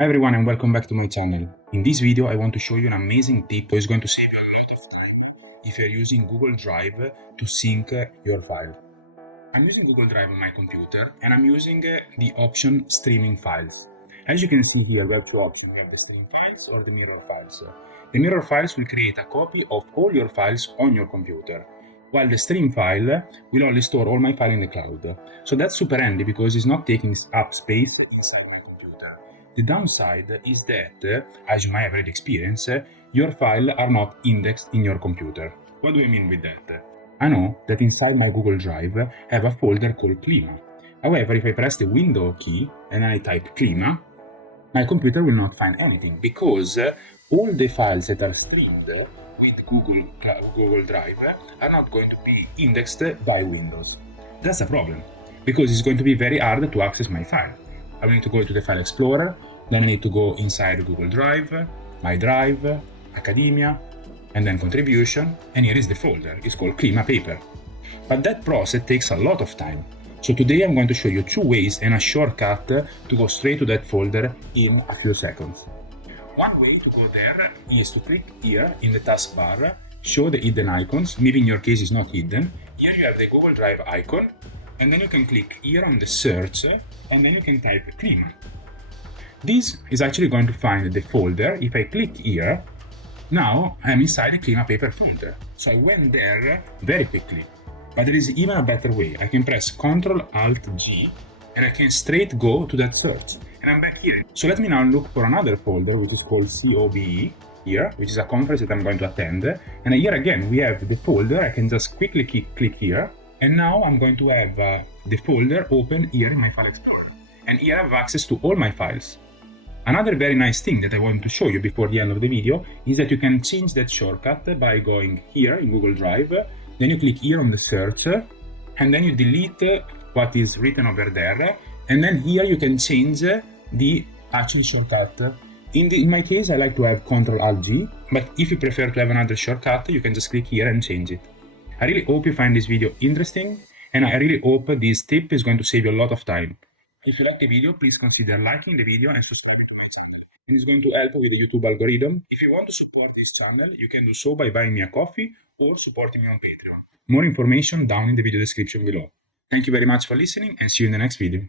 Hi everyone and welcome back to my channel. In this video I want to show you an amazing tip that is going to save you a lot of time if you're using Google Drive to sync your file. I'm using Google Drive on my computer and I'm using the option streaming files. As you can see here we have two options, we have the stream files or the mirror files. The mirror files will create a copy of all your files on your computer, while the stream file will only store all my files in the cloud. So that's super handy because it's not taking up space inside my computer. The downside is that, as you might have already experienced, your files are not indexed in your computer. What do I mean with that? I know that inside my Google Drive I have a folder called Klima. However, if I press the Window key and I type Klima, my computer will not find anything because all the files that are streamed with Google Drive are not going to be indexed by Windows. That's a problem because it's going to be very hard to access my file. I will need to go to the File Explorer, then I need to go inside Google Drive, My Drive, Academia, and then Contribution, and here is the folder. It's called Klima Paper. But that process takes a lot of time. So today I'm going to show you two ways and a shortcut to go straight to that folder in a few seconds. One way to go there is to click here in the taskbar, show the hidden icons. Maybe in your case it's not hidden. Here you have the Google Drive icon, and then you can click here on the search, and then you can type Klima. This is actually going to find the folder. If I click here, now I'm inside the Klima Paper folder. So I went there very quickly. But there is even a better way. I can press Ctrl-Alt-G and I can straight go to that search. And I'm back here. So let me now look for another folder which is called COBE here, which is a conference that I'm going to attend. And here again we have the folder. I can just quickly click here. And now I'm going to have the folder open here in my File Explorer. And here I have access to all my files. Another very nice thing that I want to show you before the end of the video is that you can change that shortcut by going here in Google Drive, then you click here on the search, and then you delete what is written over there, and then here you can change the actual shortcut. In my case, I like to have Ctrl-Alt-G, but if you prefer to have another shortcut, you can just click here and change it. I really hope you find this video interesting, and I really hope this tip is going to save you a lot of time. If you like the video, please consider liking the video and subscribing to my channel. And it's going to help with the YouTube algorithm. If you want to support this channel, you can do so by buying me a coffee or supporting me on Patreon. More information down in the video description below. Thank you very much for listening and see you in the next video.